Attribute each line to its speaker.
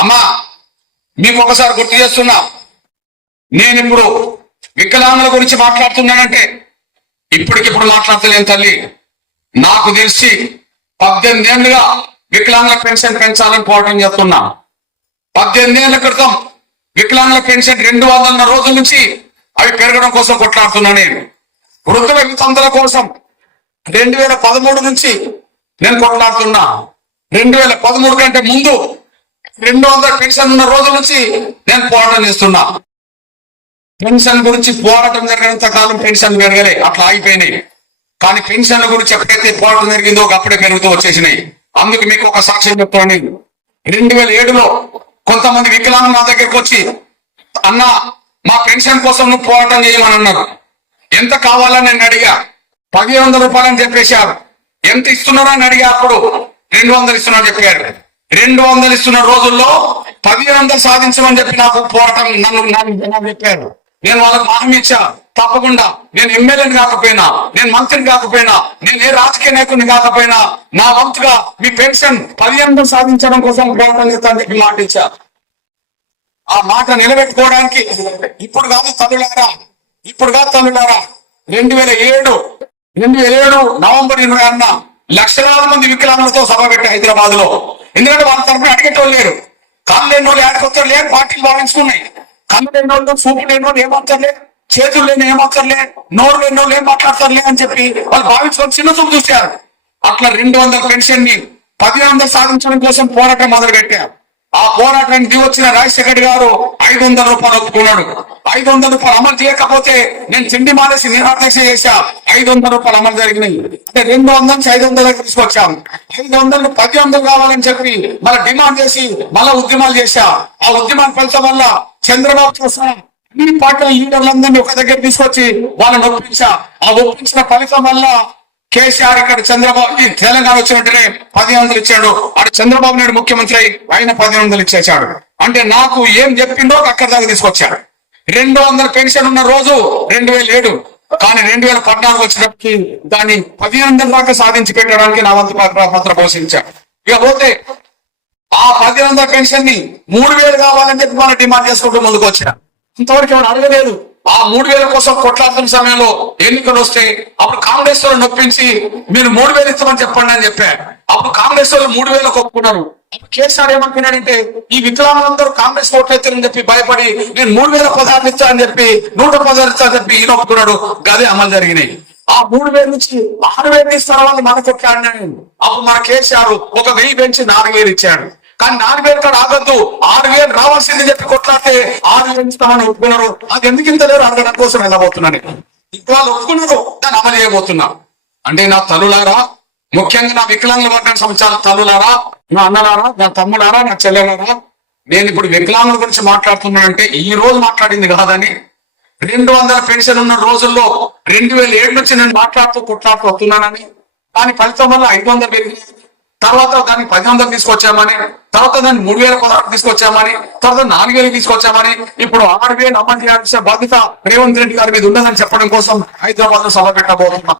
Speaker 1: అమ్మా మీకు ఒకసారి గుర్తు చేస్తున్నా. నేను ఇప్పుడు వికలాంగుల గురించి మాట్లాడుతున్నానంటే ఇప్పటికిప్పుడు మాట్లాడతలేను తల్లి. నాకు తెలిసి పద్దెనిమిది ఏళ్ళుగా వికలాంగుల పెన్షన్ పెంచాలని పోవడం చేస్తున్నా. పద్దెనిమిది ఏళ్ళ క్రితం వికలాంగుల పెన్షన్ రెండు వందల రోజుల నుంచి అవి పెరగడం కోసం కొట్లాడుతున్నా నేను. వృద్ధ వితంతుల కోసం రెండు వేల పదమూడు నుంచి నేను కొట్లాడుతున్నా. రెండు వేల పదమూడు కంటే ముందు రెండు వందల పెన్షన్ ఉన్న రోజుల నుంచి నేను పోరాటం చేస్తున్నా. పెన్షన్ గురించి పోరాటం జరిగినంత కాలం పెన్షన్ పెరగలే అట్లా ఆగిపోయినాయి. కానీ పెన్షన్ల గురించి ఎప్పుడైతే పోరాటం జరిగిందో అప్పుడే పెరుగుతూ వచ్చేసినాయి. అందుకు మీకు ఒక సాక్ష్యం చెప్తాను రెండు వేల ఏడులో కొంతమంది వికలాంగులు నా దగ్గరికి వచ్చి అన్న మా పెన్షన్ కోసం నువ్వు పోరాటం చేయమని అన్నారు. ఎంత కావాలని నేను అడిగా. పది వందల రూపాయలు అని చెప్పేశారు. ఎంత ఇస్తున్నారని అడిగా అప్పుడు రెండు వందలు ఇస్తున్నారని చెప్పారు. రెండు వందలు ఇస్తున్న రోజుల్లో పది వందలు సాధించమని చెప్పి నాకు పోరాటం నన్ను నాకు చెప్పారు. నేను వాళ్ళకు హామీ ఇచ్చా. తప్పకుండా నేను ఎమ్మెల్యేని కాకపోయినా నేను మంత్రిని కాకపోయినా నేను ఏ రాజకీయ నాయకుడిని కాకపోయినా నా వంతుగా మీ పెన్షన్ పది వందలు సాధించడం కోసం పోరాటం చేస్తానని చెప్పి మాట ఇచ్చా. ఆ మాట నిలబెట్టుకోవడానికి ఇప్పుడు కాదు తల్లులారా ఇప్పుడు కాదు తల్లులారా రెండు వేల ఏడు రెండు వేల ఏడు నవంబర్ ఇరవై అన్న లక్షలాది మంది వికలాంగులతో సభ పెట్టి హైదరాబాద్లో ఎందుకంటే వాళ్ళ తరఫున అడిగేటోళ్ళు లేరు. కాళ్ళు లేని వాళ్ళు ఏడకొచ్చారు లేరు. పార్టీలు భావించుకున్నాయి కళ్ళు లేని వాళ్ళు చూపు లేని వాళ్ళు ఏమాత్రలే చేతులు లేని ఏమాత్రలే నోరు లేని వాళ్ళు ఏం మాట్లాడతారులే అని చెప్పి వాళ్ళు భావించుకొని చిన్న చూపు చూశారు. అట్లా రెండు వందల పెన్షన్ని పది వందలు సాధించడం కోసం పోరాటం మొదలు పెట్టారు ఆ పోరాటానికి వచ్చిన రాజశేఖర్ గారు ఐదు వందల రూపాయలు ఒప్పుకున్నాడు. ఐదు వందల రూపాయలు అమలు చేయకపోతే నేను తిండి మానేసి నిరాదీక్ష చేశా. ఐదు వందల రూపాయలు అమలు జరిగినాయి. అంటే రెండు వందల నుంచి ఐదు వందలకు తీసుకొచ్చాం. ఐదు వందలు పది వందలు కావాలని చెప్పి మళ్ళీ డిమాండ్ చేసి మళ్ళా ఉద్యమాలు చేశా. ఆ ఉద్యమాల ఫలితం వల్ల చంద్రబాబు చేసిన అన్ని పార్టీల లీడర్లందరినీ ఒక దగ్గర తీసుకొచ్చి వాళ్ళని ఒప్పించా. ఆ ఒప్పించిన ఫలితం వల్ల కేసీఆర్ ఇక్కడ చంద్రబాబు తెలంగాణ వచ్చిన వెంటనే పదిహేను వందలు ఇచ్చాడు. అటు చంద్రబాబు నాయుడు ముఖ్యమంత్రి అయి ఆయన పదిహేను వందలు ఇచ్చేసాడు అంటే నాకు ఏం చెప్పిండో అక్కడ దాకా తీసుకొచ్చాడు. రెండు వందల పెన్షన్ ఉన్న రోజు రెండు వేల ఏడు. కానీ రెండు వేల పద్నాలుగు వచ్చేటప్పటికి దాన్ని పది వందల దాకా సాధించి పెట్టడానికి నా వంతు పాత్ర పోషించాడు. ఇక పోతే ఆ పదిహేను వందల పెన్షన్ని మూడు వేలు కావాలని చెప్పి మనం డిమాండ్ చేసుకుంటూ ముందుకు వచ్చాడు. ఇంతవరకు ఎవరు అడగలేదు. ఆ మూడు వేల కోసం కొట్లాడుతున్న సమయంలో ఎన్నికలు వస్తే అప్పుడు కాంగ్రెస్ వాళ్ళు నొప్పించి మీరు మూడు వేలు ఇస్తామని చెప్పండి అని చెప్పారు. అప్పుడు కాంగ్రెస్ వాళ్ళు మూడు వేలు ఒప్పుకున్నారు కేసీఆర్ ఏమనుకున్నాడంటే ఈ వికలాంగులందరూ కాంగ్రెస్ ఓట్లు చెప్పి భయపడి నేను మూడు వేల పదహారు ఇస్తా అని చెప్పి నూట పదహారు ఇస్తా అని చెప్పి ఈయన ఒప్పుకున్నాడు. గదే అమలు జరిగినాయి. ఆ మూడు వేలు నుంచి ఆరు వేలు ఇస్తారు వాళ్ళు మన కొట్లాడినాడు అప్పుడు మన కేసీఆర్ ఒక వెయ్యి పెంచి నాలుగు వేలు ఇచ్చాడు. కానీ నాలుగు వేలు కాడ ఆగద్దు. ఆరు వేలు రావాల్సింది చెప్పి కొట్లాడితే ఆరు వేలు ఇస్తామని ఒప్పుకున్నారు. అది ఎందుకు ఇంత లేరు? అడగడం కోసం వెళ్ళబోతున్నాను ఇంకా వాళ్ళు ఒప్పుకున్నారు దాన్ని అమలు చేయబోతున్నా. అంటే నా తల్లులారా ముఖ్యంగా నా వికలాంగుల వర్గం సంవత్సరాల తల్లులారా నా అన్నలారా నా తమ్ములారా నా చెల్లెలారా నేను ఇప్పుడు వికలాంగుల గురించి మాట్లాడుతున్నానంటే ఈ రోజు మాట్లాడింది కాదని రెండు వందల పెన్షన్ ఉన్న రోజుల్లో రెండు వేల ఏడు నుంచి నేను మాట్లాడుతూ కొట్లాడుతూ వస్తున్నానని దాని ఫలితం వల్ల ఐదు వందలు పెరిగింది తర్వాత దాన్ని పది వందలు తీసుకొచ్చామని తర్వాత దాన్ని మూడు వేల పదహారు తీసుకొచ్చామని తర్వాత నాలుగు వేలు తీసుకొచ్చామని ఇప్పుడు ఆరు వేలు అమలు చేయాల్సిన బాధ్యత రేవంత్ రెడ్డి గారి మీద ఉన్నదని చెప్పడం కోసం హైదరాబాద్లో సభ పెట్టబోతున్నాం.